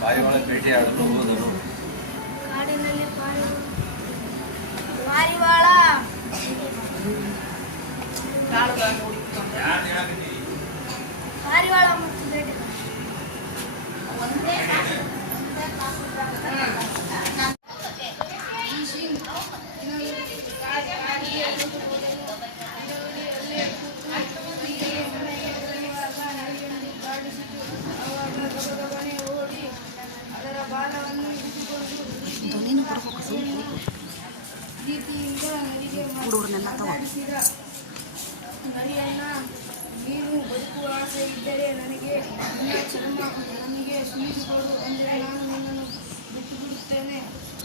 ಪಾರಿವಾಳ ಭೇಟಿಯಾಡಲು ಹೋದರು ಪಾರಿವಾಳ ಮತ್ತು ಬೇಟೆ ಓಡಿ ಅದರ ಬಾಲವನ್ನು ಹಿಡಿದುಕೊಂಡು ಮಾತಾಡಿಸಿದ ನರಿಯನ್ನ ನೀನು ಬದುಕುವ ಆಸೆ ಇದ್ದರೆ ನನಗೆ ನಿನ್ನ ಚರ್ಮ ನನಗೆ ಸುಲಿಸಿಕೊಡು ಅಂದರೆ ನಾನು ನಿನ್ನನ್ನು ಬಿಟ್ಟು ಬಿಡುತ್ತೇನೆ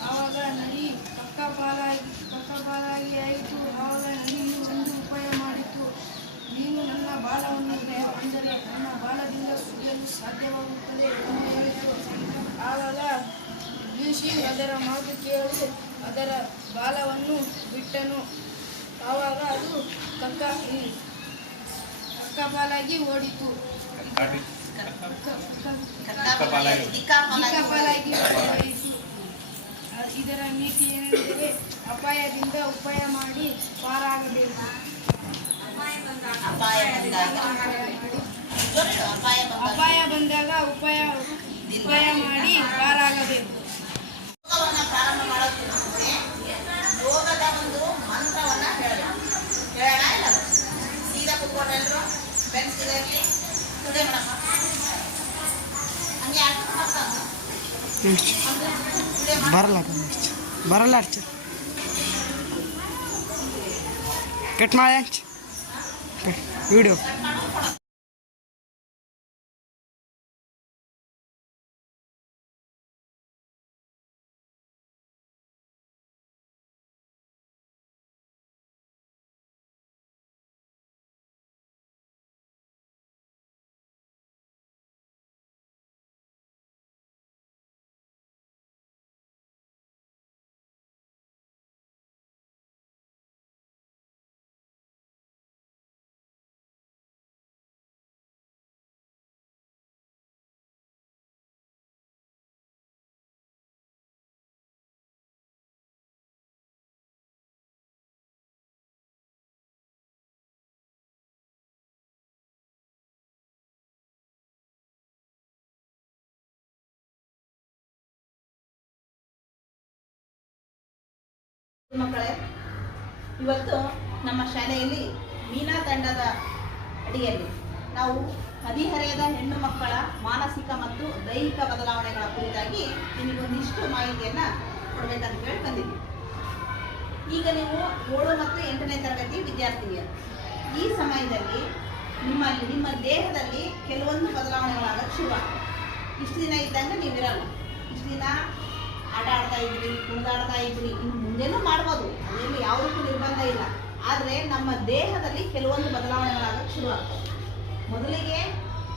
ಆವಾಗ ನರಿ ಪಕ್ಕ ಪಾಲಾಗಿ ಪಕ್ಕ ಪಾಲಾಗಿ ಆಯಿತು ಆವಾಗ ನರಿಯು ಒಂದು ಉಪಾಯ ಮಾಡಿತು ನೀನು ನನ್ನ ಬಾಲವನ್ನು ಅಂದರೆ ನನ್ನ ಬಾಲದಿಂದ ಸುಲಿಯಲು ಸಾಧ್ಯವಾಗುತ್ತದೆ ಎಂದು ಹೇಳಿತು ಆವಾಗ ಬ್ಲೀಚಿಂಗ್ ಅದರ ಮಾತು ಕೇಳಿ ಅದರ ಬಾಲವನ್ನು ಬಿಟ್ಟನು. ಆವಾಗ ಅದು ಕಕ್ಕ ಕಕ್ಕಪಾಲಾಗಿ ಓಡಿತು. ಕಕ್ಕಪಾಲಾಗಿ. ಓಡಿತು. ಇದರ ನೀತಿ ಏನೆಂದರೆ ಅಪಾಯದಿಂದ ಉಪಾಯ ಮಾಡಿ ಪಾರಾಗಬೇಕು. ಅಪಾಯ ಬಂದಾಗ ಜೊಟ್ಟು ಅಪಾಯ ಬಂದಾಗ ಅಪಾಯ ಬಂದಾಗ ಉಪಾಯ ಉಪಾಯ ಮಾಡಿ ಪಾರಾಗಬೇಕು ಯೋಗವನ್ನ ಪ್ರಾರಂಭ ಮಾಡೋದಕ್ಕಿಂತ ಮುಂಚೆ ಯೋಗದ ಒಂದು ಮಂತ್ರವನ್ನ ಹೇಳಬೇಕು ಹೇಳೋಣ ಇಲ್ಲ ಸೀದಾ ಕುತ್ಕೊಂಡು ಎಲ್ಲರೂ ಬೆಂಚ್ ಇರಲಿ ತುಡೆ ಮಾಡಮ್ಮ ಹಂಗೆ ಯಾಕೆ ಮಾಡ್ತಾರ ತುಡೆ ಮಾಡಿ ಬರಲ್ಲ ಬರಲ್ಲ ಅರ್ಚ ಕಟ್ ಮಾಡಿ ವಿಡಿಯೋ. ಮಕ್ಕಳೇ, ಇವತ್ತು ನಮ್ಮ ಶಾಲೆಯಲ್ಲಿ ಮೀನಾ ತಂಡದ ಅಡಿಯಲ್ಲಿ ನಾವು ಹದಿಹರೆಯದ ಹೆಣ್ಣು ಮಕ್ಕಳ ಮಾನಸಿಕ ಮತ್ತು ದೈಹಿಕ ಬದಲಾವಣೆಗಳ ಕುರಿತಾಗಿ ನಿಮಗೊಂದಿಷ್ಟು ಮಾಹಿತಿಯನ್ನು ಕೊಡಬೇಕಂತ ಹೇಳಿ ಬಂದಿದ್ದೀವಿ. ಈಗ ನೀವು ಏಳು ಮತ್ತು ಎಂಟನೇ ತರಗತಿ ವಿದ್ಯಾರ್ಥಿನಿಯರು. ಈ ಸಮಯದಲ್ಲಿ ನಿಮ್ಮಲ್ಲಿ, ನಿಮ್ಮ ದೇಹದಲ್ಲಿ ಕೆಲವೊಂದು ಬದಲಾವಣೆಗಳಾಗಕ್ಕೆ ಶುರುವಾಗ್ತವೆ. ಇಷ್ಟು ದಿನ ಇದ್ದಂಗೆ ನೀವಿರಲ್ಲ. ಇಷ್ಟು ದಿನ ಆಟ ಆಡ್ತಾ ಇದ್ರಿ ಕುಣಿದಾಡ್ತಾ ಇದ್ರಿ ಇನ್ನು ಮುಂದೆನೂ ಮಾಡ್ಬೋದು. ಅದರಲ್ಲಿ ಯಾವುದಕ್ಕೂ ನಿರ್ಬಂಧ ಇಲ್ಲ. ಆದರೆ ನಮ್ಮ ದೇಹದಲ್ಲಿ ಕೆಲವೊಂದು ಬದಲಾವಣೆಗಳಾಗಕ್ಕೆ ಶುರುವಾಗ್ತವೆ ಮೊದಲಿಗೆ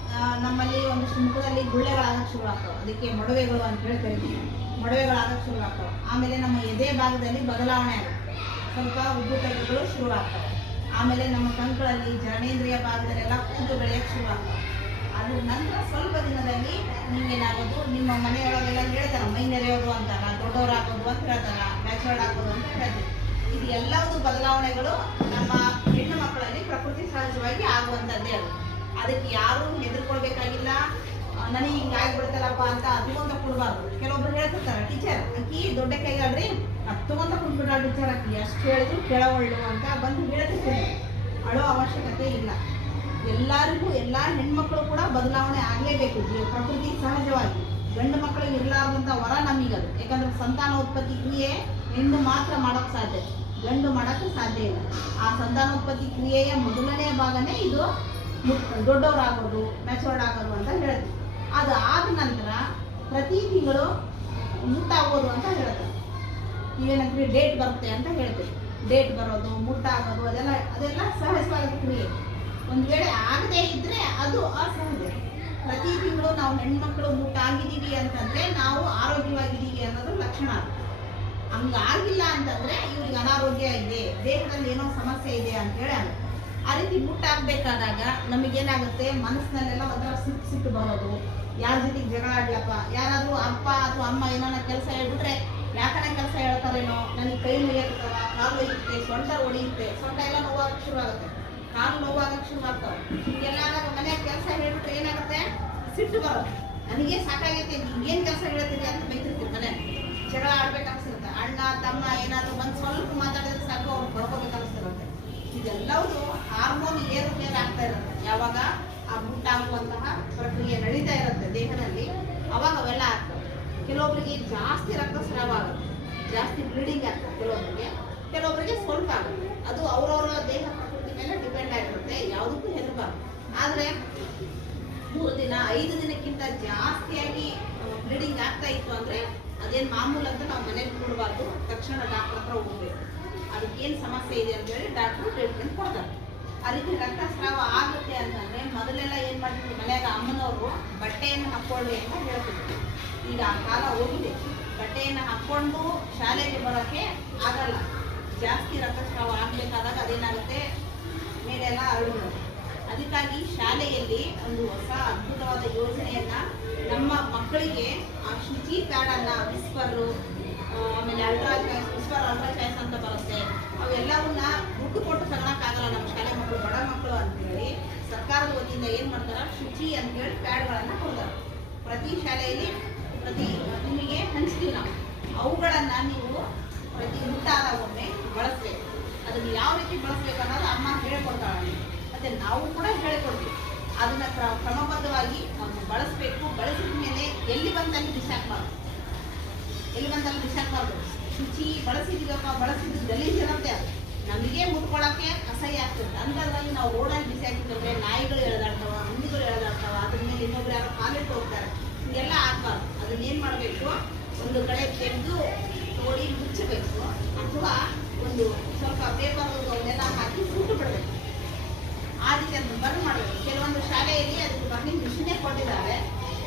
ಆ, ನಮ್ಮಲ್ಲಿ ಒಂದಷ್ಟು ಮುಖದಲ್ಲಿ ಗುಳ್ಳೆಗಳಾಗಕ್ಕೆ ಶುರುವಾಗ್ತವೆ ಅದಕ್ಕೆ ಮೊಡವೆಗಳು ಅಂತ ಹೇಳಿ ಕರಿತೀವಿ. ಮೊಡವೆಗಳಾಗಕ್ಕೆ ಶುರುವಾಗ್ತವೆ ಆಮೇಲೆ ನಮ್ಮ ಎದೆ ಭಾಗದಲ್ಲಿ ಬದಲಾವಣೆ ಆಗುತ್ತೆ. ಸ್ವಲ್ಪ ಉಬ್ಬುತಗಳು ಶುರುವಾಗ್ತವೆ ಆಮೇಲೆ ನಮ್ಮ ಕಂಕಳಲ್ಲಿ ಜನನೇಂದ್ರಿಯ ಭಾಗದಲ್ಲೆಲ್ಲ ಕೂದು ಬೆಳೆಯಕ್ಕೆ ಶುರುವಾಗ್ತವೆ ಅದ್ರ ನಂತರ ಸ್ವಲ್ಪ ದಿನದಲ್ಲಿ ನಿಮ್ಗೇನಾಗೋದು ನಿಮ್ಮ ಮನೆಯೊಳಗೆಲ್ಲ ಹೇಳ್ತಾರ ಮೈ ನೆರೆಯೋದು ಅಂತಾರ ದೊಡ್ಡವರಾಗೋದು ಅಂತ ಹೇಳ್ತಾರ ಮ್ಯಾಚರ್ಡ್ ಆಗೋದು ಅಂತ ಹೇಳ್ತೀವಿ ಇದು ಎಲ್ಲವೂ ಬದಲಾವಣೆಗಳು ನಮ್ಮ ಹೆಣ್ಣು ಮಕ್ಕಳಲ್ಲಿ ಪ್ರಕೃತಿ ಸಹಜವಾಗಿ ಆಗುವಂಥದ್ದೇ ಅದು. ಅದಕ್ಕೆ ಯಾರೂ ಹೆದರ್ಕೊಳ್ಬೇಕಾಗಿಲ್ಲ. ನನಗೆ ಹಿಂಗೆ ಆಗ್ಬಿಡ್ತಲ್ಲಪ್ಪ ಅಂತ ಅತ್ಕೊಂತ ಕೊಡಬಾರ್ದು. ಕೆಲವೊಬ್ರು ಹೇಳ್ತಿರ್ತಾರೆ, ಟೀಚರ್, ಅಕ್ಕಿ ದೊಡ್ಡ ಕೈಗಾಡ್ರಿ ಅತ್ಕೊಂತ ಕುಂದ್ಬಿಟ್ಟ ಟೀಚರ್ ಅಕ್ಕಿ. ಎಷ್ಟು ಹೇಳಿದ್ರು ಕೇಳವಳ್ಳು ಅಂತ ಬಂದು ಹೇಳ್ತಿರ್ತೀನಿ ಅಳೋ ಅವಶ್ಯಕತೆ ಇಲ್ಲ. ಎಲ್ಲರಿಗೂ, ಎಲ್ಲ ಹೆಣ್ಮಕ್ಳು ಕೂಡ ಬದಲಾವಣೆ ಆಗಲೇಬೇಕು. ಪ್ರಕೃತಿ ಸಹಜವಾಗಿ. ಗಂಡು ಮಕ್ಕಳಿಗೆ ಇರಲಾರ್ದಂಥ ವರ ನಮಗದು ಯಾಕಂದ್ರೆ ಸಂತಾನೋತ್ಪತ್ತಿ ಕ್ರಿಯೆ ಹೆಣ್ಣು ಮಾತ್ರ ಮಾಡೋಕ್ಕೆ ಸಾಧ್ಯ. ಗಂಡು ಮಾಡೋಕ್ಕೆ ಸಾಧ್ಯ ಇಲ್ಲ. ಆ ಸಂತಾನೋತ್ಪತ್ತಿ ಕ್ರಿಯೆಯ ಮೊದಲನೇ ಭಾಗನೇ ಇದು ದೊಡ್ಡವರಾಗೋದು ಮೆಚೋರ್ಡ್ ಆಗೋದು ಅಂತ ಹೇಳುತ್ತೆ ಅದು ಆದ ನಂತರ ಪ್ರತಿ ತಿಂಗಳು ಮುಟ್ಟಾಗೋದು ಅಂತ ಹೇಳ್ತಾರೆ. ನೀವೇನಂತೀವಿ ಡೇಟ್ ಬರುತ್ತೆ ಅಂತ ಹೇಳ್ತೀವಿ. ಡೇಟ್ ಬರೋದು, ಮುಟ್ಟಾಗೋದು, ಅದೆಲ್ಲ ಅದೆಲ್ಲ ಸಹಜವಾದ ಕ್ರಿಯೆ. ಒಂದು ವೇಳೆ ಆಗದೇ ಇದ್ರೆ ಅದು ಅಸಹಜ ಪ್ರತಿ ತಿಂಗಳು ನಾವು ಹೆಣ್ಮಕ್ಳು ಮುಟ್ಟಾಗಿದ್ದೀವಿ ಅಂತಂದ್ರೆ ನಾವು ಆರೋಗ್ಯವಾಗಿದ್ದೀವಿ ಅನ್ನೋದು ಲಕ್ಷಣ. ಹಂಗಾಗಿಲ್ಲ ಅಂತಂದ್ರೆ ಇವ್ರಿಗೆ ಅನಾರೋಗ್ಯ ಇದೆ, ದೇಹದಲ್ಲಿ ಏನೋ ಸಮಸ್ಯೆ ಇದೆ ಅಂತ ಹೇಳಿ. ಆ ರೀತಿ ಮುಟ್ಟಾಗಬೇಕಾದಾಗ ನಮಗೇನಾಗುತ್ತೆ? ಮನಸ್ಸಿನಲ್ಲೆಲ್ಲ ಒಂಥರ ಸಿಟ್ಟು ಸಿಟ್ಟು ಬರೋದು. ಯಾರ ಜೊತೆಗೆ ಜಗಳ ಆಡ್ಲಪ್ಪ? ಯಾರಾದರೂ ಅಪ್ಪ ಅಥವಾ ಅಮ್ಮ ಏನೋ ಕೆಲಸ ಹೇಳ್ಬಿಟ್ರೆ ಯಾಕನೇ ಕೆಲಸ ಹೇಳ್ತಾರೇನೋ? ನನಗೆ ಕೈ ಮುಗಿಯುತ್ತಲ್ಲ ಕಾಲು ಒಯ್ಯುತ್ತೆ ಸೊಂಟ ಹೊಡೆಯುತ್ತೆ ಸೊಂಟ ಎಲ್ಲ ಶುರು ಶುರುವಾಗುತ್ತೆ. ಕಾಲು ನೋವಾಗಕ್ಕೆ ಶುರುವಾಗ್ತವೆ ಹೀಗೆಲ್ಲ ಮನೆಯಾಗ ಕೆಲಸ ಹೇಳ್ಬಿಟ್ರೆ ಏನಾಗುತ್ತೆ? ಸಿಟ್ಟು ಬರೋದು ನನಗೆ ಸಾಕಾಗೈತೆ ಏನು ಕೆಲಸ ಹೇಳ್ತೀರಿ ಅಂತ ಬೈತಿರ್ತೀವಿ ಮನೆ. ಜಗಳ ಆಡ್ಬೇಕು ಅನ್ಸಿರುತ್ತೆ ಅಣ್ಣ, ತಮ್ಮ ಏನಾದರೂ ಒಂದು ಸ್ವಲ್ಪ ಮಾತಾಡಿದ್ರೆ ಸಾಕು, ಅವ್ರು ಬಡ್ಕೋಬೇಕು ಇದೆಲ್ಲವೂ ಹಾರ್ಮೋನ್ ಏರುಪೇರು ಆಗ್ತಾ ಇರುತ್ತೆ. ಯಾವಾಗ? ಆ ಮುಟ್ಟಾಗುವಂತಹ ಪ್ರಕ್ರಿಯೆ ನಡೀತಾ ಇರುತ್ತೆ ದೇಹದಲ್ಲಿ. ಅವಾಗ ಅವೆಲ್ಲ ಆಗ್ತವೆ. ಕೆಲವೊಬ್ಬರಿಗೆ ಜಾಸ್ತಿ ರಕ್ತಸ್ರಾವ ಆಗುತ್ತೆ. ಜಾಸ್ತಿ ಬ್ಲೀಡಿಂಗ್ ಆಗ್ತದೆ ಕೆಲವೊಬ್ಬರಿಗೆ ಕೆಲವೊಬ್ಬರಿಗೆ ಸ್ವಲ್ಪ ಆಗುತ್ತೆ. ಅದು ಅವರವರ ದೇಹ ಮೇಲೆ ಡಿಪೆಂಡ್ ಆಗಿರುತ್ತೆ, ಯಾವುದಕ್ಕೂ ಹೆದರಬಾರ್ದು. ಆದರೆ ಮೂರು ದಿನ, ಐದು ದಿನಕ್ಕಿಂತ ಜಾಸ್ತಿಯಾಗಿ ಬ್ಲೀಡಿಂಗ್ ಆಗ್ತಾ ಇತ್ತು ಅಂದ್ರೆ, ಅದೇನು ಮಾಮೂಲು ಅಂತ ನಾವು ಮನೆಗೆ ಕೊಡಬಾರ್ದು. ತಕ್ಷಣ ಡಾಕ್ಟರ್ ಹತ್ರ ಹೋಗ್ಬೇಕು. ಅದಕ್ಕೇನು ಸಮಸ್ಯೆ ಇದೆ ಅಂತ ಹೇಳಿ ಡಾಕ್ಟ್ರು ಟ್ರೀಟ್ಮೆಂಟ್ ಕೊಡ್ತಾರೆ. ಅದಕ್ಕೆ ರಕ್ತಸ್ರಾವ ಆಗುತ್ತೆ ಅಂತಂದ್ರೆ, ಮೊದಲೆಲ್ಲ ಏನು ಮಾಡ್ತೀವಿ ಮನೆಯಾಗ ಅಮ್ಮನವರು ಬಟ್ಟೆಯನ್ನು ಹಾಕೊಳ್ಳಿ ಅಂತ ಹೇಳ್ತಿದ್ರು. ಈಗ ಆ ಕಾಲ ಹೋಗಿದೆ. ಬಟ್ಟೆಯನ್ನು ಹಾಕೊಂಡು ಶಾಲೆಗೆ ಬರೋಕ್ಕೆ ಆಗಲ್ಲ. ಜಾಸ್ತಿ ರಕ್ತಸ್ರಾವ ಆಗಬೇಕಾದಾಗ ಅದೇನಾಗುತ್ತೆ? ಮೇಲೆಲ್ಲ ಅರಳು ಅದಕ್ಕಾಗಿ ಶಾಲೆಯಲ್ಲಿ ಒಂದು ಹೊಸ ಅದ್ಭುತವಾದ ಯೋಜನೆಯನ್ನ ನಮ್ಮ ಮಕ್ಕಳಿಗೆ ಆ ಶುಚಿ ಪ್ಯಾಡ್ ಅನ್ನ ವಿಸ್ಪರ್ ಆಮೇಲೆ ultra choice, Whisper ultra choice ಅಂತ ಬರುತ್ತೆ. ಅವೆಲ್ಲವನ್ನ ದುಡ್ಡು ಕೊಟ್ಟು ತಗೊಳಕ್ಕಾಗಲ್ಲ ನಮ್ಮ ಶಾಲೆ ಮಕ್ಕಳು, ಬಡ ಮಕ್ಕಳು ಅಂತೇಳಿ ಸರ್ಕಾರದ ವತಿಯಿಂದ ಏನ್ ಮಾಡ್ತಾರ? ಶುಚಿ ಅಂತೇಳಿ ಪ್ಯಾಡ್ಗಳನ್ನು ಕೊಡ್ತಾರೆ. ಪ್ರತಿ ಶಾಲೆಯಲ್ಲಿ ಪ್ರತಿ ನಿಮಗೆ ಹಂಚ್ತೀವಿ ನಾವು. ಅವುಗಳನ್ನ ನೀವು ಪ್ರತಿ ಮುಟ್ಟಾದಾಗೊಮ್ಮೆ ಒಮ್ಮೆ ಬಳಸ್ಬೇಕು. ಅದನ್ನ ಯಾವ ರೀತಿ ಬಳಸ್ಬೇಕು ಅನ್ನೋದು ಅಮ್ಮ ಹೇಳ್ಕೊಡ್ತಾಳೆ. ಮತ್ತೆ ನಾವು ಕೂಡ ಹೇಳ್ಕೊಡ್ತೀವಿ. ಅದನ್ನ ಕ್ರ- ಕ್ರಮಬದ್ಧವಾಗಿ ನಾವು ಬಳಸಬೇಕು. ಬಳಸಿದ ಮೇಲೆ ಎಲ್ಲಿ ಬಂದಲ್ಲಿ ಬಿಸಾಕ್ಬಾರ್ದು ಎಲ್ಲಿ ಬಂದಲ್ಲಿ ಬಿಸಾಕ್ಬಾರ್ದು ಶುಚಿ ಬಳಸಿದೀವಪ್ಪ ಬಳಸಿದ ಗಲೀಜ್ ಇರುತ್ತೆ ಅದು. ನಮಗೆ ಮುಟ್ಕೊಳಕ್ಕೆ ಅಸಹ್ಯ ಆಗ್ತದೆ. ಅಂಥದ್ರಲ್ಲಿ ನಾವು ರೋಡಲ್ಲಿ ಬಿಸಾಕಿದ್ರೆ ನಾಯಿಗಳು ಎಳೆದಾಡ್ತಾವ, ಹಂದಿಗಳು ಎಳೆದಾಡ್ತಾವ, ಅದ್ರ ಮೇಲೆ ಇನ್ನೊಬ್ರು ಯಾರೋ ಕಾಲಿಟ್ಟು ಹೋಗ್ತಾರೆ. ಹಿಂಗೆಲ್ಲ ಆಗ್ಬಾರ್ದು. ಅದನ್ನ ಏನು ಮಾಡಬೇಕು? ಒಂದು ಕಡೆ ತೆಗೆದು ನೋಡಿ ಮುಚ್ಚಬೇಕು. ಅಥವಾ ಒಂದು ಸ್ವಲ್ಪ ಪೇಪರ್ ಅವನ್ನೆಲ್ಲ ಹಾಕಿ ಸುಟ್ಟು ಬಿಡಬೇಕು ಆ ರೀತಿ ಅದನ್ನು ಬರ್ನ್ ಮಾಡಬೇಕು ಕೆಲವೊಂದು ಶಾಲೆಯಲ್ಲಿ ಅದಕ್ಕೆ ಬರ್ನಿಂಗ್ ಮಿಷಿನೇ ಕೊಟ್ಟಿದ್ದಾರೆ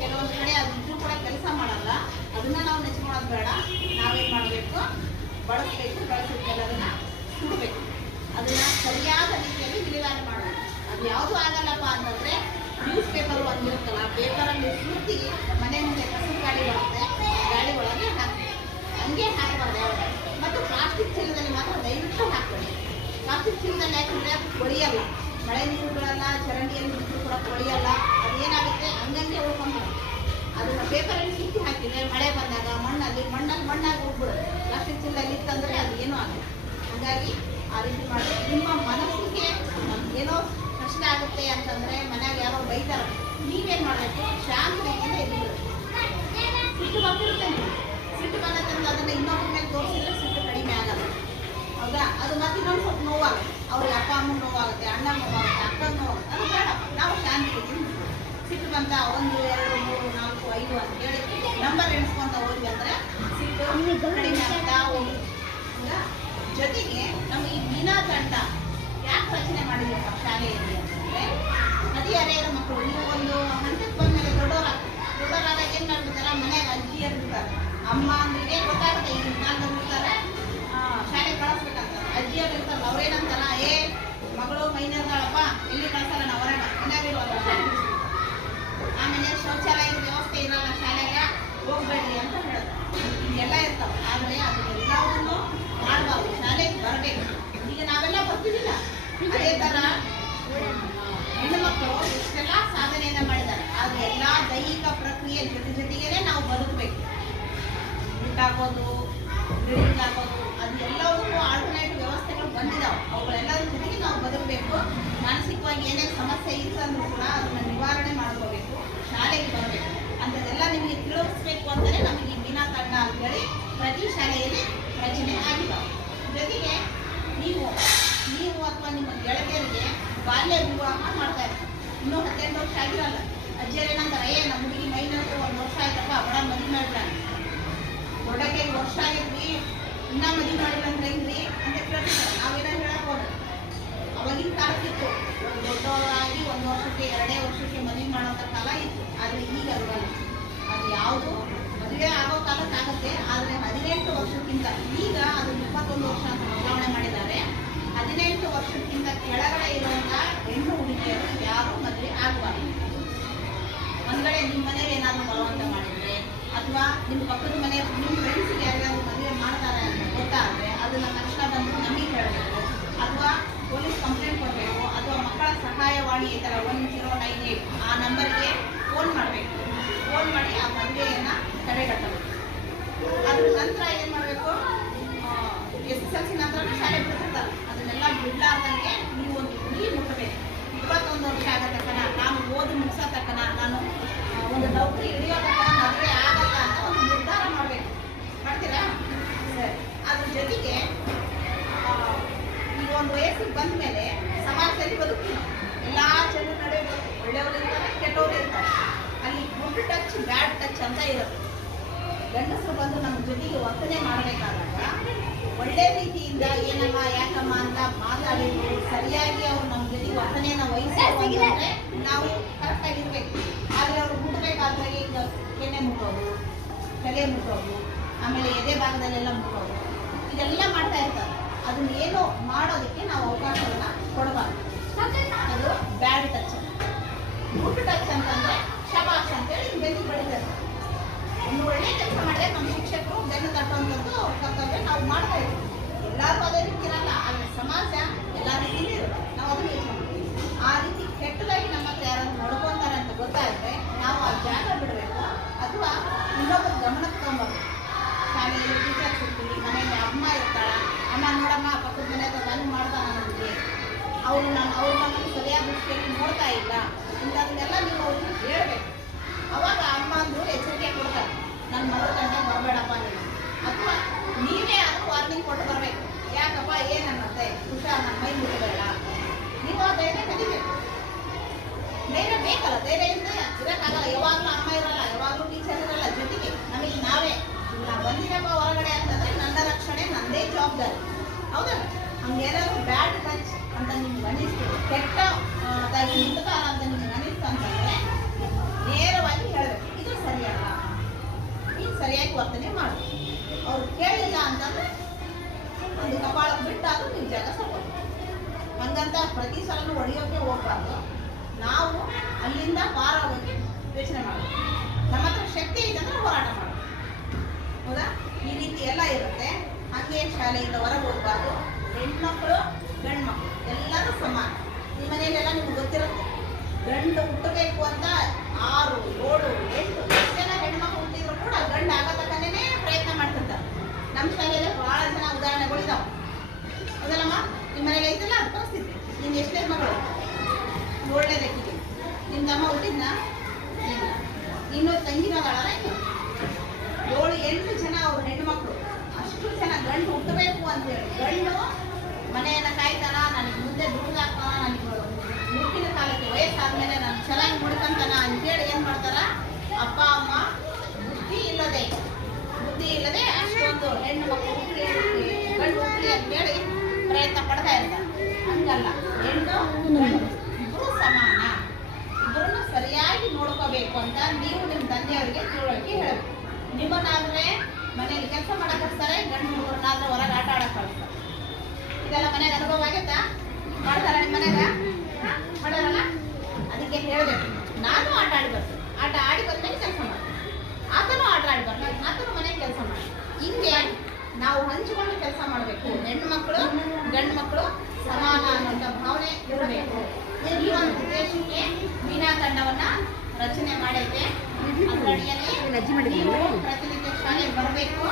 ಕೆಲವೊಂದು ಕಡೆ ಅದು ಕೂಡ ಕೆಲಸ ಮಾಡಲ್ಲ ಅದನ್ನ ನಾವು ನೆಚ್ಕೊಳ್ಳೋದು ಬೇಡ ನಾವೇನ್ ಮಾಡಬೇಕು ಬಳಸಬೇಕು ಬಳಸಿದ್ಮೇಲೆ ಅದನ್ನು ಸುಡಬೇಕು ಅದನ್ನ ಸರಿಯಾದ ರೀತಿಯಲ್ಲಿ ವಿಲೇವಾರಿ ಮಾಡಬೇಕು ಅದು ಯಾವುದು ಆಗಲ್ಲಪ್ಪ ಅಂತಂದ್ರೆ ನ್ಯೂಸ್ ಪೇಪರ್ ಒಂದಿರುತ್ತಲ್ಲ ಪೇಪರಲ್ಲಿ ಸುತ್ತಿ ಮನೆ ಮುಂದೆ ಕಸದ ಗಾಡಿ ಬರುತ್ತೆ ಗಾಳಿ ಒಳಗೆ ಹಾಕಬೇಕು ಹಂಗೆ ಹಾಕಬಾರ್ದು ಮತ್ತು ಪ್ಲಾಸ್ಟಿಕ್ ಚೀಲದಲ್ಲಿ ಮಾತ್ರ ದಯವಿಟ್ಟು ಹಾಕಬೇಡಿ ಪ್ಲಾಸ್ಟಿಕ್ ಚೀಲದಲ್ಲಿ ಹಾಕಿದ್ರೆ ಅದು ಕೊಳಿಯಲ್ಲ ಮಳೆ ನೀರುಗಳನ್ನ ಚರಂಡಿಯಲ್ಲಿ ಬಿಟ್ಟರು ಕೂಡ ಕೊಳಿಯಲ್ಲ ಅದೇನಾಗುತ್ತೆ? ಹಂಗಂಗೆ ಉಳ್ಕೊಂಡು ಅದನ್ನು ಪೇಪರಲ್ಲಿ ಸುತ್ತಿ ಹಾಕಿದ್ರೆ ಮಳೆ ಬಂದಾಗ ಮಣ್ಣಲ್ಲಿ ಮಣ್ಣಲ್ಲಿ ಮಣ್ಣಾಗಿ ಹೋಗ್ಬಿಡೋದು ಪ್ಲಾಸ್ಟಿಕ್ ಚೀಲದಲ್ಲಿ ಇತ್ತಂದ್ರೆ ಅದು ಏನೂ ಆಗಲ್ಲ. ಹಾಗಾಗಿ ಆ ರೀತಿ ಮಾಡಿ. ನಿಮ್ಮ ಮನಸ್ಸಿಗೆ ಏನೋ ಕಷ್ಟ ಆಗುತ್ತೆ ಅಂತಂದ್ರೆ ಮನೆಯಾಗ ಯಾರೋ ಬೈತಾರ. ನೀವೇನು ಮಾಡಬೇಕು? ಶಾಂತ ರೀತಿಯಿಂದ ಇರ್ಬೇಕು ನಿಮ್ಗೆ. ಸಿಟ್ಟು ಬಂದತ್ತೆ ಅಂತ ಅದನ್ನ ಇನ್ನೊಬ್ಬರ ಮೇಲೆ ತೋರಿಸಿದ್ರೆ ಸಿಟ್ಟು ಕಡಿಮೆ ಆಗಲ್ಲ. ಹೌದಾ? ಅದು ಮತ್ತೆ ಇನ್ನೊಂದು ಸ್ವಲ್ಪ ನೋವಾಗುತ್ತೆ. ಅವ್ರಿಗೆ ಅಪ್ಪ ಅಮ್ಮ ನೋವಾಗುತ್ತೆ ಅಣ್ಣ ನೋವಾಗುತ್ತೆ ಅಕ್ಕ ನೋವಾಗುತ್ತೆ. ಅದು ಬೇಡ. ನಾವು ಶಾಂತಿ. ಸಿಟ್ಟು ಬಂತ ಒಂದು ಎರಡು ಮೂರು ನಾಲ್ಕು ಐದು ಅಂತ ಹೇಳಿ ನಂಬರ್ ಎಣಿಸ್ಕೊಂತ ಹೋದ್ವಿ ಅಂದ್ರೆ ಸಿಟ್ಟು ಕಡಿಮೆ ಆಗ್ತಾ ಹೋಗುತ್ತೆ. ಹೌದಾ? ಜೊತೆಗೆ ನಮ್ಮ ಈ ಮೀನಾ ತಂಡ ಯಾಕೆ ರಚನೆ ಮಾಡಿದ್ರಪ್ಪ ಶಾಲೆಯಲ್ಲಿ ಅಂತಂದರೆ ಹದಿಹರೆಯದ ಮಕ್ಕಳು. ನೀವು ಒಂದು ಹಂತಕ್ಕೆ ಬಂದಮೇಲೆ ದೊಡ್ಡವರಾಗ್ತಾರೆ ದೊಡ್ಡವರಾದಾಗ ಏನು ಮಾಡ್ಬಿಡ್ತಾರೆ? ಮನೆಗೆ ಅಜ್ಜಿ ಇರ್ತಾರೆ ಅಮ್ಮ ಅಂದ್ರೆ ಗೊತ್ತಾಗುತ್ತೆ, ಈ ಕಾಲದಲ್ಲಿ ಇರ್ತಾರೆ ಶಾಲೆಗೆ ಕಳಿಸ್ಬೇಕಂತ ಅಜ್ಜಿ ಇರ್ತಾರಲ್ಲ ಅವ್ರೇನಂತಾರ ಏ, ಮಗಳು ಮೈನರ್ಗಳಪ್ಪ ಎಲ್ಲಿ ಕಳ್ಸಲ್ಲ, ನಾವು ಹೊರಗೆ ಬಿಡಿಸ್ಬೇಕು. ಆಮೇಲೆ ಶೌಚಾಲಯದ ವ್ಯವಸ್ಥೆ ಇರಲ್ಲ ಶಾಲೆಗೆ ಹೋಗಬೇಡಿ ಅಂತ ಹೇಳೋದು ಹಿಂಗೆಲ್ಲ ಇರ್ತಾವೆ, ಆದರೆ ಅದನ್ನೆಲ್ಲವನ್ನು ಮಾಡಬಾರ್ದು, ಶಾಲೆಗೆ ಬರಬೇಕು. ಈಗ ನಾವೆಲ್ಲ ಬರ್ತಿದ್ದಿಲ್ಲ ಅದೇ ಥರ ಹೆಣ್ಣು ಮಕ್ಕಳು ಇಷ್ಟೆಲ್ಲ ಸಾಧನೆಯನ್ನ ಮಾಡಿದ್ದಾರೆ, ಆದರೆ ಎಲ್ಲಾ ದೈಹಿಕ ಪ್ರಕ್ರಿಯೆ ಜೊತೆ ನಾವು ಬದುಕಬೇಕು. ಹಾಕೋದು ಬಿಲ್ಡಿಂಗ್ ಆಗೋದು, ಅದೆಲ್ಲವೂ ಆಲ್ಟರ್ನೇಟಿವ್ ವ್ಯವಸ್ಥೆಗಳು ಬಂದಿದಾವೆ. ಅವುಗಳೆಲ್ಲದ್ರ ಜೊತೆಗೆ ನಾವು ಬದುಕಬೇಕು. ಮಾನಸಿಕವಾಗಿ ಏನೇ ಸಮಸ್ಯೆ ಇತ್ತು ಅಂದ್ರೂ ಕೂಡ ಅದನ್ನು ನಿವಾರಣೆ ಮಾಡ್ಕೋಬೇಕು, ಶಾಲೆಗೆ ಬರಬೇಕು. ಅಂಥದ್ದೆಲ್ಲ ನಿಮಗೆ ತಿಳಿಸ್ಬೇಕು ಅಂತಲೇ ನಮಗೆ ಈ ಮೀನಾ ತಂಡ ಅಂತೇಳಿ ಪ್ರತಿ ಶಾಲೆಯಲ್ಲಿ ರಚನೆ ಆಗಿದ್ದಾವೆ ಜೊತೆಗೆ ನೀವು ನೀವು ಅಥವಾ ನಿಮ್ಮ ಗೆಳತಿಯರಿಗೆ ಬಾಲ್ಯ ವಿವಾಹ ಮಾಡ್ತಾ ಇರ್ತೀವಿ ಇನ್ನೂ ಹದಿನೆಂಟು ವರ್ಷ ಆಗಿರಲ್ಲ. ಅಜ್ಜಿಯರೇನಂತಾರೆ ಏ ನಮ್ಮ ಹುಡುಗಿ ಮೈನೂರು ಒಂದು ವರ್ಷ ಆಯ್ತಪ್ಪ ಅವಳ ಮದುವೆ ಮಾಡ್ಬಿಡ ದೊಡ್ಡಕ್ಕೆ ವರ್ಷ ಆಗಿದ್ವಿ ಇನ್ನ ಮದುವೆ ಮಾಡಿಲ್ಲ ಹೆಂಗ್ರಿ ಅಂತ ಕೇಳ್ತಾರೆ ನಾವೇನ ಹೇಳಕ್ ಹೋದ್ರೆ. ಅವಾಗಿನ ಕಾಲಕ್ಕಿತ್ತು ದೊಡ್ಡವರಾಗಿ ಒಂದು ವರ್ಷಕ್ಕೆ, ಎರಡೇ ವರ್ಷಕ್ಕೆ ಮದುವೆ ಮಾಡೋಂಥ ಕಾಲ ಇತ್ತು. ಆದರೆ ಈಗ ಅಲ್ವಲ್ಲ. ಅದು ಯಾವುದು? ಮದುವೆ ಆಗೋ ಕಾಲಕ್ಕಾಗತ್ತೆ ಆದರೆ ಹದಿನೆಂಟು ವರ್ಷಕ್ಕಿಂತ, ಈಗ ಅದು ಇಪ್ಪತ್ತೊಂದು ವರ್ಷ ಅಂತ ಬದಲಾವಣೆ ಮಾಡಿದ್ದಾರೆ. ಹದಿನೆಂಟು ವರ್ಷಕ್ಕಿಂತ ಕೆಳಗಡೆ ಇರುವಂತ ಹೆಣ್ಣು ಹುಡುಗಿಯರು ಯಾರು ಮದುವೆ ಆಗಬಾರ್ದು. ಒಂದ್ ಕಡೆ ನಿಮ್ಮ ಮನೇಲಿ ಏನಾದ್ರು ಬಲವಂತ ಮಾಡಿದ್ರೆ ಅಥವಾ ನಿಮ್ಮ ಪಕ್ಕದ ಮನೆ ನಿಮ್ಮ ಫ್ರೆಂಡ್ಸ್ಗೆ ಯಾರಿಗಾದ್ರು ಮದುವೆ ಮಾಡ್ತಾರೆ ಅಂತ ಗೊತ್ತಾದರೆ ಅದನ್ನು ತಕ್ಷಣ ಬಂದು ನಮಗೆ ಹೇಳಬೇಕು. ಅಥವಾ ಪೊಲೀಸ್ ಕಂಪ್ಲೇಂಟ್ ಕೊಡಬೇಕು, ಅಥವಾ ಮಕ್ಕಳ ಸಹಾಯವಾಣಿ ಈ ಥರ ಒನ್ ಜೀರೋ ನೈನ್ ಏಟ್ ಆ ನಂಬರ್ಗೆ ಫೋನ್ ಮಾಡಬೇಕು. ಫೋನ್ ಮಾಡಿ ಆ ಮದುವೆಯನ್ನು ತಡೆಗಟ್ಟಬೇಕು. ಅದ್ರ ನಂತರ ಏನು ಮಾಡಬೇಕು? ಎಸ್ ಎಸ್ ಎಲ್ ಸಿ ನಂತರ ಶಾಲೆ ಬಿಡ್ತಿರ್ತಾರೆ. ಅದನ್ನೆಲ್ಲ ಬಿಡ್ಲಾರ್ದಂಗೆ ನೀವು ಒಂದು ಗುರಿ ಮುಟ್ಟಬೇಕು. ಇಪ್ಪತ್ತೊಂದು ವರ್ಷ ಆದ ತಕ್ಕನ ನಾನು ಓದಿ ಮುಗಿಸ ತಕ್ಕನ ನಾನು ಒಂದು ನೌಕರಿ ಹಿಡಿಯೋ ತಕ್ಕನ ಮದುವೆ ಆಗಲ್ಲ ಅಂತ ಒಂದು ನಿರ್ಧಾರ ಮಾಡಬೇಕು. ಮಾಡ್ತೀರಾ? ಸರಿ. ಅದ್ರ ಜೊತೆಗೆ ಈಗ ಒಂದು ವಯಸ್ಸಿಗೆ ಬಂದ ಮೇಲೆ ಸಮಾಜದಲ್ಲಿ ಬದುಕ್ತೀವಿ. ಎಲ್ಲ ಜನರ ನಡುವೆ ಬದುಕು. ಒಳ್ಳೆಯವರು ಇರ್ತಾರೆ, ಕೆಟ್ಟವರು ಇರ್ತಾರೆ. ಅಲ್ಲಿ ಗುಡ್ ಟಚ್, ಬ್ಯಾಡ್ ಟಚ್ ಅಂತ ಇರುತ್ತೆ ಗಂಡಸರು ಬಂದು ನಮ್ಮ ಜೊತೆಗೆ ವರ್ತನೆ ಮಾಡಬೇಕಾದಾಗ ಒಳ್ಳೆ ರೀತಿಯಿಂದ ಏನಮ್ಮ, ಯಾಕಮ್ಮ ಅಂತ ಮಾತಾಡಿದ್ರು, ಸರಿಯಾಗಿ ಅವ್ರು ನಮ್ಮ ಜೊತೆಗೆ ವರ್ತನೆಯನ್ನು ವಹಿಸಿದ್ರೆ ನಾವು ಕರೆಕ್ಟ್ ಆಗಿರ್ಬೇಕು ಆದ್ರೆ ಅವ್ರು ಮುಟ್ಟಬೇಕಾದ್ರೆ ಈಗ ಕೆನೆ ಮುಟ್ಟೋದು, ತಲೆ ಮುಟ್ಟೋದು, ಆಮೇಲೆ ಎದೆ ಭಾಗದಲ್ಲೆಲ್ಲ ಮುಟ್ಟೋದು. ಇದೆಲ್ಲ ಮಾಡ್ತಾ ಇರ್ತಾರೆ. ಅದನ್ನ ಏನೋ ಮಾಡೋದಕ್ಕೆ ನಾವು ಅವಕಾಶವನ್ನ ಮಾಡ್ತಾ ಇದ್ದೀವಿ ಎಲ್ಲರೂ ಅದೇ ರೀತಿ ಇರಲ್ಲ ಆದರೆ ಸಮಾಜ ಎಲ್ಲ ರೀತಿಯೂ ಇರುತ್ತೆ ನಾವು ಅದನ್ನ ಯೋಚನೆ ಮಾಡ್ತೀವಿ ಆ ರೀತಿ ಕೆಟ್ಟದಾಗಿ ನಮ್ಮ ಹತ್ರ ಯಾರಾದ್ರೂ ನಡ್ಕೊಂತಾರೆ ಅಂತ ಗೊತ್ತಾದ್ರೆ ನಾವು ಆ ಜಾಗ ಬಿಡಬೇಕು ಅಥವಾ ಇನ್ನೊಬ್ಬರ ಗಮನಕ್ಕೆ ತಗೊಂಬರ್ಬೇಕು ಶಾಲೆಯಲ್ಲಿ ಟೀಚರ್ಸ್ ಇರ್ತೀವಿ ಮನೆಯಲ್ಲಿ ಅಮ್ಮ ಇರ್ತಾಳ ಅಮ್ಮ ನೋಡಮ್ಮ ಪಕ್ಕದ ಮನೆ ಹತ್ರ ಬಂದು ಮಾಡ್ತಾನ ನನಗೆ ಅವ್ರು ನಾನು ಅವ್ರು ನಮ್ಮನ್ನು ಸರಿಯಾದ ದೃಷ್ಟಿಯಲ್ಲಿ ನೋಡ್ತಾ ಇಲ್ಲ ಇಂಥದನ್ನೆಲ್ಲ ನೀವು ಅವ್ರಿಗೆ ಹೇಳ್ಬೇಕು ಅವಾಗ ಅಮ್ಮ ಅಂದ್ರು ಎಚ್ಚರಿಕೆ ಕೊಡ್ತಾರೆ ನನ್ನ ಮಗಳ ಗಂಟೆ ಬರಬೇಡಪ್ಪ ನೀನು ಅಥವಾ ನೀವೇ ಅದು ವಾರ್ನಿಂಗ್ ಕೊಟ್ಟು ಬರಬೇಕು ಯಾಕಪ್ಪ ಏನನ್ನತ್ತೆ ಹುಷಾರ್ ನನ್ನ ಮೈ ಮುಟ್ಟಬೇಡ ನೀವು ಆ ಧೈರ್ಯ ಕಲಿಬೇಕು ಧೈರ್ಯ ಬೇಕಲ್ಲ ಧೈರ್ಯದಿಂದ ಇರೋಕ್ಕಾಗಲ್ಲ ಯಾವಾಗಲೂ ಅಮ್ಮ ಇರಲ್ಲ ಯಾವಾಗಲೂ ಟೀಚರ್ ಇರಲ್ಲ ಜೊತೆಗೆ ನಮಗೆ ನಾವೇ ನಾ ಬಂದಿರಪ್ಪ ಹೊರಗಡೆ ಅಂತಂದ್ರೆ ನನ್ನ ರಕ್ಷಣೆ ನಂದೇ ಜವಾಬ್ದಾರಿ ಹೌದಲ್ಲ ಹಂಗೇನಾದ್ರು ಬ್ಯಾಡ್ ಟಚ್ ಅಂತ ನಿಮ್ಗೆ ಕೆಟ್ಟ ತಾಯಿ ಮುಟ್ತಾರ ಅಂತ ನಿಮ್ಗೆ ಅನಿಸ್ತು ಅಂತಂದರೆ ನೇರವಾಗಿ ಹೇಳಬೇಕು, ಇದು ಸರಿಯಲ್ಲ. ನೀನು ಸರಿಯಾಗಿ ವರ್ತನೆ ಮಾಡಬೇಕು ಅವ್ರು ಕೇಳಿಲ್ಲ ಅಂತಂದ್ರೆ ಒಂದು ಕಪಾಳ ಬಿಟ್ಟಾದ್ರೂ ನೀವು ಜಾಗ ಸ್ವಲ್ಪ ಹಂಗಂತ ಪ್ರತಿ ಸಲನೂ ಹೊಡೆಯೋಕೆ ಹೋಗ್ಬಾರ್ದು. ನಾವು ಅಲ್ಲಿಂದ ಪಾರಾಗೋಕೆ ಯೋಚನೆ ಮಾಡಬೇಕು. ನಮ್ಮ ಹತ್ರ ಶಕ್ತಿ ಇದ್ದಂದ್ರೆ ಹೋರಾಟ ಹೌದಾ? ಈ ರೀತಿ ಎಲ್ಲ ಇರುತ್ತೆ. ಹಾಗೆ ಶಾಲೆಯಿಂದ ಹೊರಗೆ ಹೋಗ್ಬಾರ್ದು. ಹೆಣ್ಮಕ್ಳು ಗಂಡು ಮಕ್ಕಳು ಎಲ್ಲರೂ ಸಮಾನ. ನಿಮ್ಮ ಮನೆಯಲ್ಲೆಲ್ಲ ನಿಮ್ಗೆ ಗೊತ್ತಿರುತ್ತೆ. ಗಂಡು ಹುಟ್ಟಬೇಕು ಅಂತ ಆರು, ಏಳು, ಎಂಟು ಜನ ಹೆಣ್ಮಕ್ಳು ಹುಟ್ಟಿದ್ರು ಕೂಡ ಗಂಡ ಆಗೋ ತಕ್ಕನೇ ಪ್ರಯತ್ನ ಮಾಡ್ತಿರ್ತಾರೆ. ನಮ್ಮ ಶಾಲೆಯಲ್ಲಿ ಬಹಳ ಜನ ಉದಾಹರಣೆಗಳು ಇದಾವೆ ಹೌದಲ್ಲಮ್ಮ? ನಿಮ್ಮ ಮನೇಲಿ ಐತಲ್ಲ? ಅದು ಪರಿಸ್ಥಿತಿ. ನಿಮ್ಗೆ ಎಷ್ಟೇ ಮಗಳು ಏಳನೇದಕ್ಕಿದೆ ನಿಮ್ಮ ತಮ್ಮ ಹುಟ್ಟಿದ್ನ? ಇನ್ನೂ ತಂಗಿನದಾಳ ಇನ್ನು? ಏಳು, ಎಂಟು ಜನ ಅವ್ರು ಹೆಣ್ಮಕ್ಳು. ಅಷ್ಟು ಜನ ಗಂಡು ಹುಟ್ಟಬೇಕು ಅಂತೇಳಿ ಗಂಡು ಮನೆಯನ್ನ ಕಾಯ್ತಾನ ನನಗೆ ಮುಂದೆ ದುಡ್ದಾಗ್ತಾನ ನನಗೆ ಮುಟ್ಟಿನ ಕಾಲಕ್ಕೆ ವಯಸ್ಸಾದ್ಮೇಲೆ ನಾನು ಚೆನ್ನಾಗಿ ನೋಡ್ಕೊಂತಾನ ಅಂತೇಳಿ ಏನು ಮಾಡ್ತಾರ? ಅಪ್ಪ, ಅಮ್ಮ, ಬುದ್ಧಿ ಇಲ್ಲದೆ ಬುದ್ಧಿ ಇಲ್ಲದೆ ಅಷ್ಟೊಂದು ಹೆಣ್ಣು ಮಕ್ಕಳು ಹುಟ್ಟಿ ಗಂಡು ಹುಟ್ಟಿ ಅಂತೇಳಿ ಪ್ರಯತ್ನ ಪಡ್ತಾ ಇರ್ತಾರೆ. ಹಂಗಲ್ಲ. ಹೆಣ್ಣು ಇಬ್ಬರು ಸಮಾನ. ಇಬ್ಬರನ್ನು ಸರಿಯಾಗಿ ನೋಡ್ಕೋಬೇಕು ಅಂತ ನೀವು ನಿಮ್ಮ ತಂದೆಯವರಿಗೆ ತಿಳುವಳಿಕೆ ಹೇಳಬೇಕು. ನಿಮ್ಮನ್ನಾದ್ರೆ ಮನೇಲಿ ಕೆಲಸ ಮಾಡಕ್ಕೆ ಕಳಿಸ್ತಾರೆ ಗಂಡು ಹುಡುಗರನ್ನಾದ್ರೆ ಹೊರಗೆ ಆಟ ಆಡಕ್ಕೆ ಕಳಿಸ್ತಾರೆ ಇದೆಲ್ಲ ಮನೆಗೆ ಅನುಭವ ಆಗೈತಾ ಮಾಡ್ತಾರ ನಿಮ್ಮ ಮನೆಯಾಗ? ಮಾಡೋರಲ್ಲ ಅದಕ್ಕೆ ಹೇಳಿದೆ. ನಾನು ಆಟ ಆಡಿ ಬರ್ತೀನಿ ಆಟ ಆಡಿ ಬಂದ್ಮೇಲೆ ಕೆಲಸ ಮಾಡ್ತೀನಿ ಆತನು ಆಟ ಆಡಿ ಬರ್ತಾನೆ ಆತನು ಮನೆಗೆ ಕೆಲಸ ಮಾಡಿ ಹಿಂಗೆ ನಾವು ಹಂಚಿಕೊಂಡು ಕೆಲಸ ಮಾಡಬೇಕು. ಹೆಣ್ಣು ಮಕ್ಕಳು ಗಂಡು ಮಕ್ಕಳು ಸಮಾನ ಅನ್ನುವಂಥ ಭಾವನೆ ಇರಬೇಕು. ಈ ಒಂದು ಉದ್ದೇಶಕ್ಕೆ ಮೀನಾ ತಂಡವನ್ನ ರಚನೆ ಮಾಡೈತೆ. ಅದರಡಿಯಲ್ಲಿ ನೀವು ಪ್ರತಿನಿತ್ಯ ಶಾಲೆಗೆ ಬರಬೇಕು.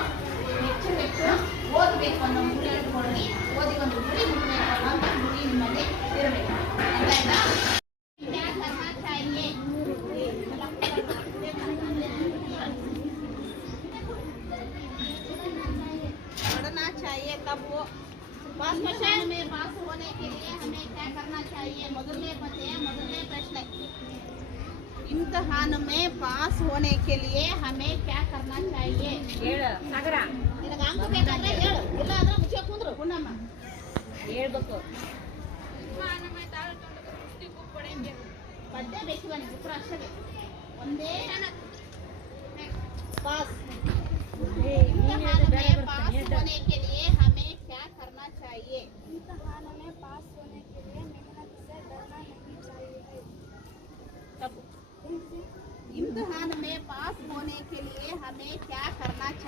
ಹೆಚ್ಚು ಹೆಚ್ಚು ಓದಬೇಕು ಅನ್ನೋ ಗುರಿ ಇಟ್ಕೊಳ್ಳಿ ಓದಿ ಒಂದು ಗುರಿ ಮುಟ್ಟಬೇಕು ಅಂತ ಗುರಿ ನಿಮ್ಮಲ್ಲಿ ಇರಬೇಕು. ಅರ್ಥ पास होने के लिए हमें क्या करना चाहिए ಹೇಳು ಸಾಗರ ನಿನಗೆ ಅಂಕ ಬೇಕಾದ್ರೆ ಹೇಳು ಇಲ್ಲ ಅಂದ್ರೆ ಮುಚ್ಚೆ ಕುಂದ್ರು ಗುಂಡಮ್ಮ ಹೇಳ್ಬೇಕು ಪದ್ಯ ಬೇಕಿಲ್ಲ ನಿಮ್ಗೆ ಉತ್ತರ ಅಷ್ಟೇ ಬೇಕು. ಒಂದೇ पास इम्तिहान में पास होने के लिए हमें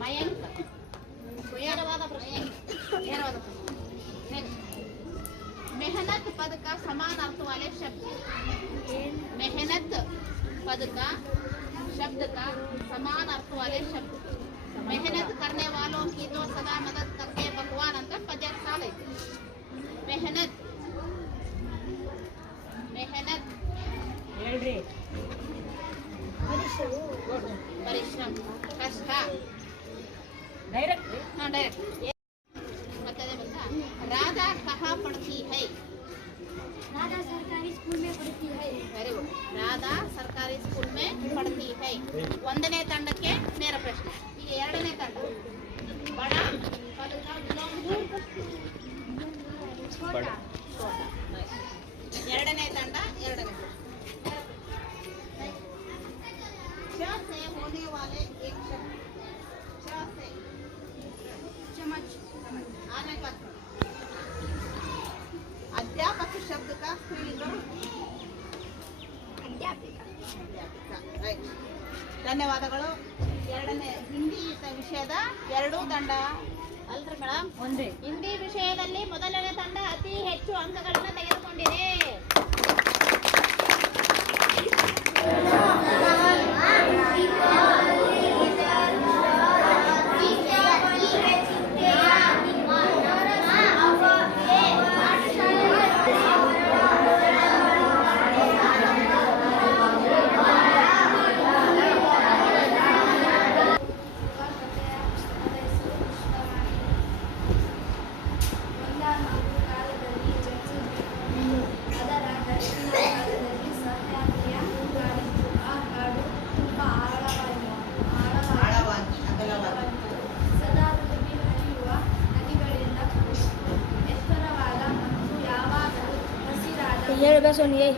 ಮಯಾಂಕ್ ನೇರವಾದ ಪ್ರಶ್ನೆ ನೇರವಾದ ಪ್ರಶ್ನೆ Next. मेहनत पद का समान अर्थ वाले शब्द मेहनत पद का शब्द का समान अर्थ वाले शब्द मेहनत करने वालों की तो सदा मदद करते भगवान ಅಂತ ಪದ್ಯ ಸಾಲ ಐತಿ ಮೆಹನತ್ ಮೆಹನತ್ ಹೇಳ್ರಿ ಪರಿಶ್ರಮ ಕಷ್ಟ ಡೈರೆಕ್ಟ್ हाँ डायरेक्ट ಮತ್ತೆ ಅದೇ ಬಂತಾ ರಾಧಾ ಕಹಾ ಪಡ್ತಿ ಹೈ राधा सरकारी स्कूल में पढ़ती है ವೆರಿ ಗುಡ್ ರಾಧಾ ಸರ್ಕಾರಿ ಸ್ಕೂಲ್ ಮೇ ಪಡ್ತಿ ಹೈ ಒಂದನೇ ತಂಡಕ್ಕೆ ನೇರ ಪ್ರಶ್ನೆ ಈಗ ಎರಡನೇ ತಂಡ ಬಡ ಪದಕ ತಂಡ? ಅಲ್ರಿ ಮೇಡಮ್ ಒಂದೇ 少年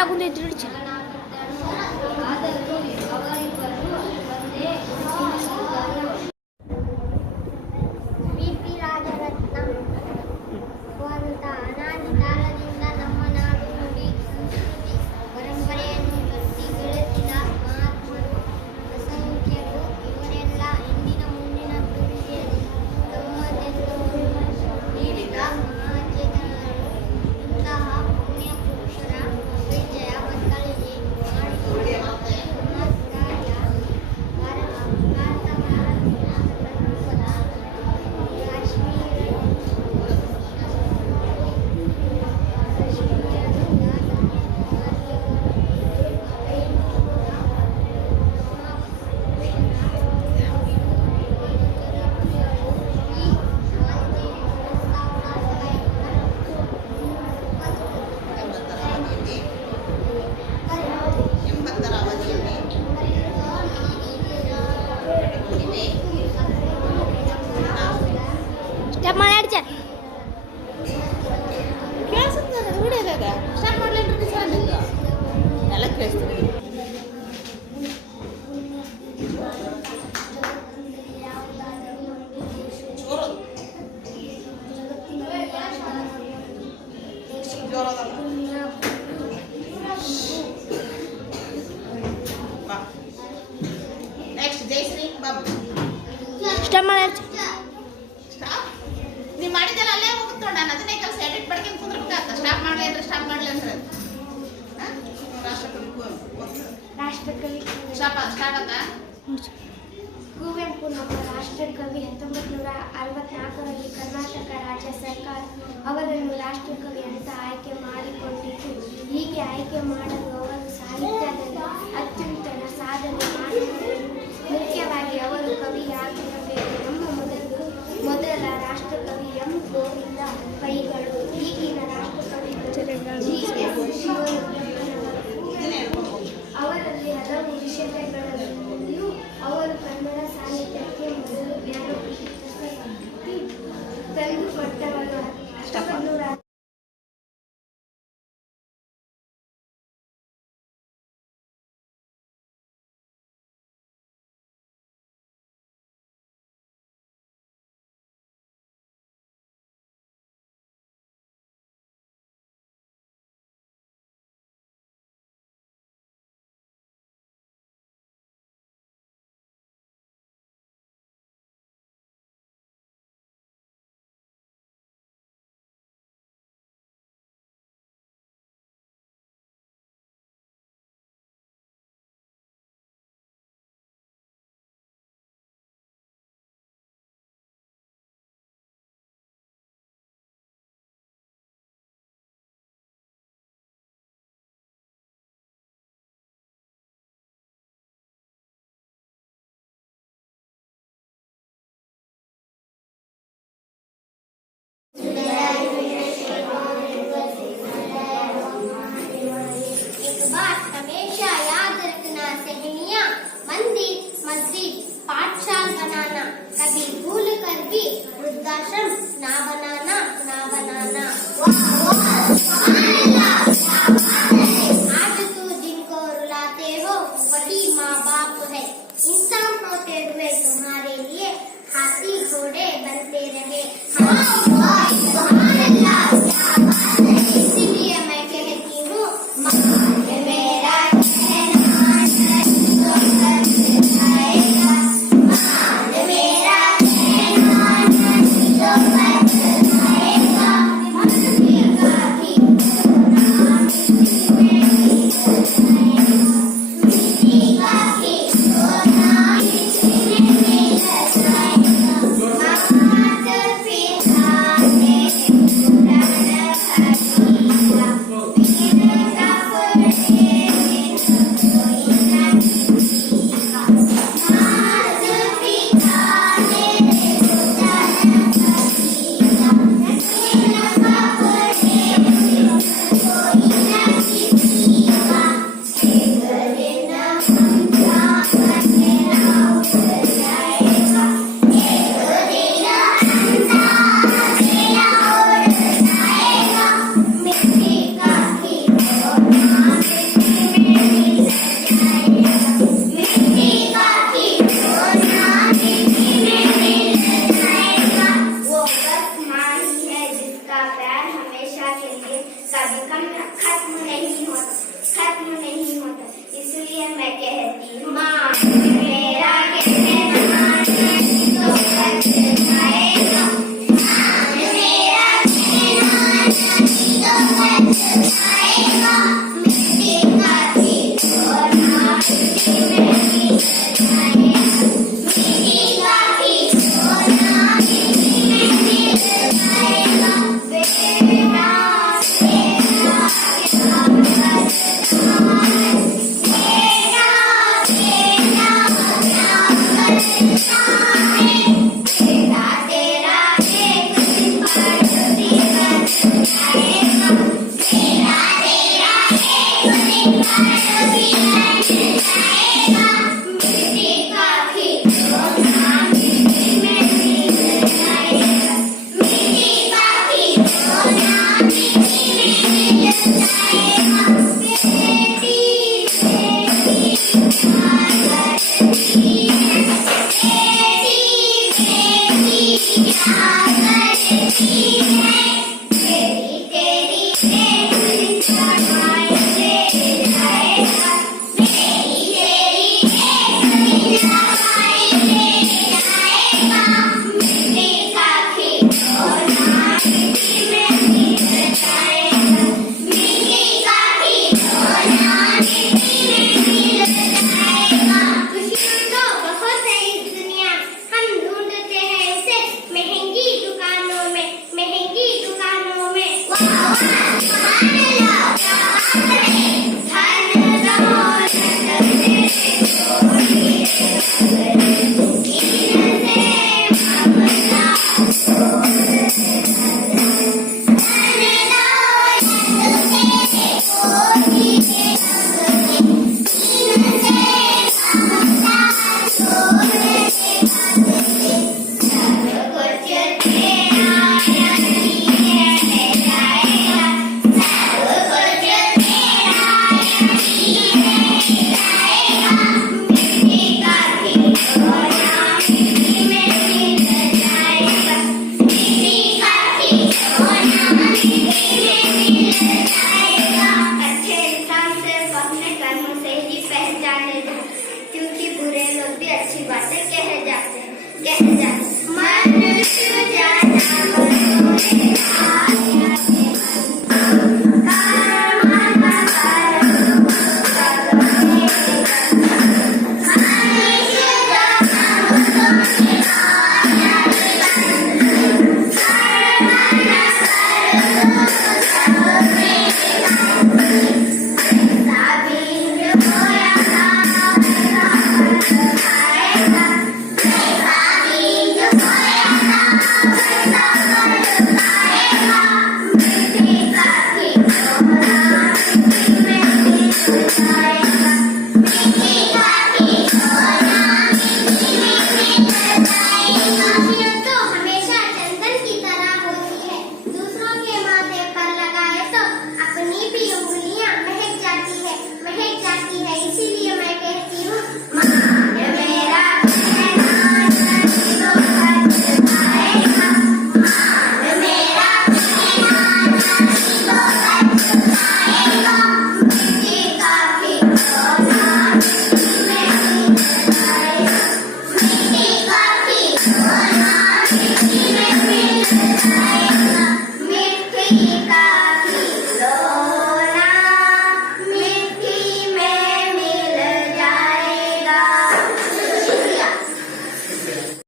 তারা কিন্তু ইন্টারনেট ছিল ನೆಕ್ಸ್ಟ್ ಜಯಶ್ರೀ ಬಾಬು ಇಷ್ಟ ಸ್ಟಾಪ್ ನೀವು ಮಾಡಿದ್ದಲ್ಲ ಅಲ್ಲೇ ಹೋಗುತ್ತೆ ನಾನು ಅದನ್ನೇ ಕೆಲಸ ಎಡಿಟ್ ಸ್ಟಾಪ್ ಮಾಡಲಿ ಅಂದ್ರೆ ಸ್ಟಾಪ್ ಮಾಡಲಿ ಅಂದ್ರೆ ರಾಷ್ಟ್ರಕವಿ ಸ್ಟಾಪ್ ಸ್ಟಾರ್ಟ್ ಕುವೆಂಪು ನಮ್ಮ ರಾಷ್ಟ್ರಕವಿ ಹತ್ತೊಂಬತ್ತು ನೂರ ಅರವತ್ನಾಲ್ಕರಲ್ಲಿ ಕರ್ನಾಟಕ ರಾಜ್ಯ ಸರ್ಕಾರ ಅವರನ್ನು ರಾಷ್ಟ್ರಕವಿ ಅಂತ ಆಯ್ಕೆ ಮಾಡಿಕೊಂಡಿತ್ತು. ಹೀಗೆ ಆಯ್ಕೆ ಮಾಡಲು ಅವರು ಸಾಹಿತ್ಯದಲ್ಲಿ ಅತ್ಯುತ್ತಮ ಸಾಧನೆ ಮಾಡಿದರು ಮುಖ್ಯವಾಗಿ ಅವರು ಕವಿಯಾಗಿರಬೇಕು. ನಮ್ಮ ಮೊದಲು ಮೊದಲ ರಾಷ್ಟ್ರಕವಿ ಎಂ ಗೋವಿಂದ ಕೈಗಳು ಈಗಿನ ರಾಷ್ಟ್ರಕವಿ ಅವರಲ್ಲಿ ಹಲವು ವಿಷಯಗಳಲ್ಲಿಯೂ Ahora primero बात हमेशा याद रखना सहनिया मंदिर मस्जिद पाठशाल बनाना कभी भूल कर भी वृद्धाश्रम ना बनाना ना बनाना आज तू जिनको रुलाते हो वही माँ बाप है इंसान होते हुए तुम्हारे लिए हाथी घोड़े बनते रहे इसीलिए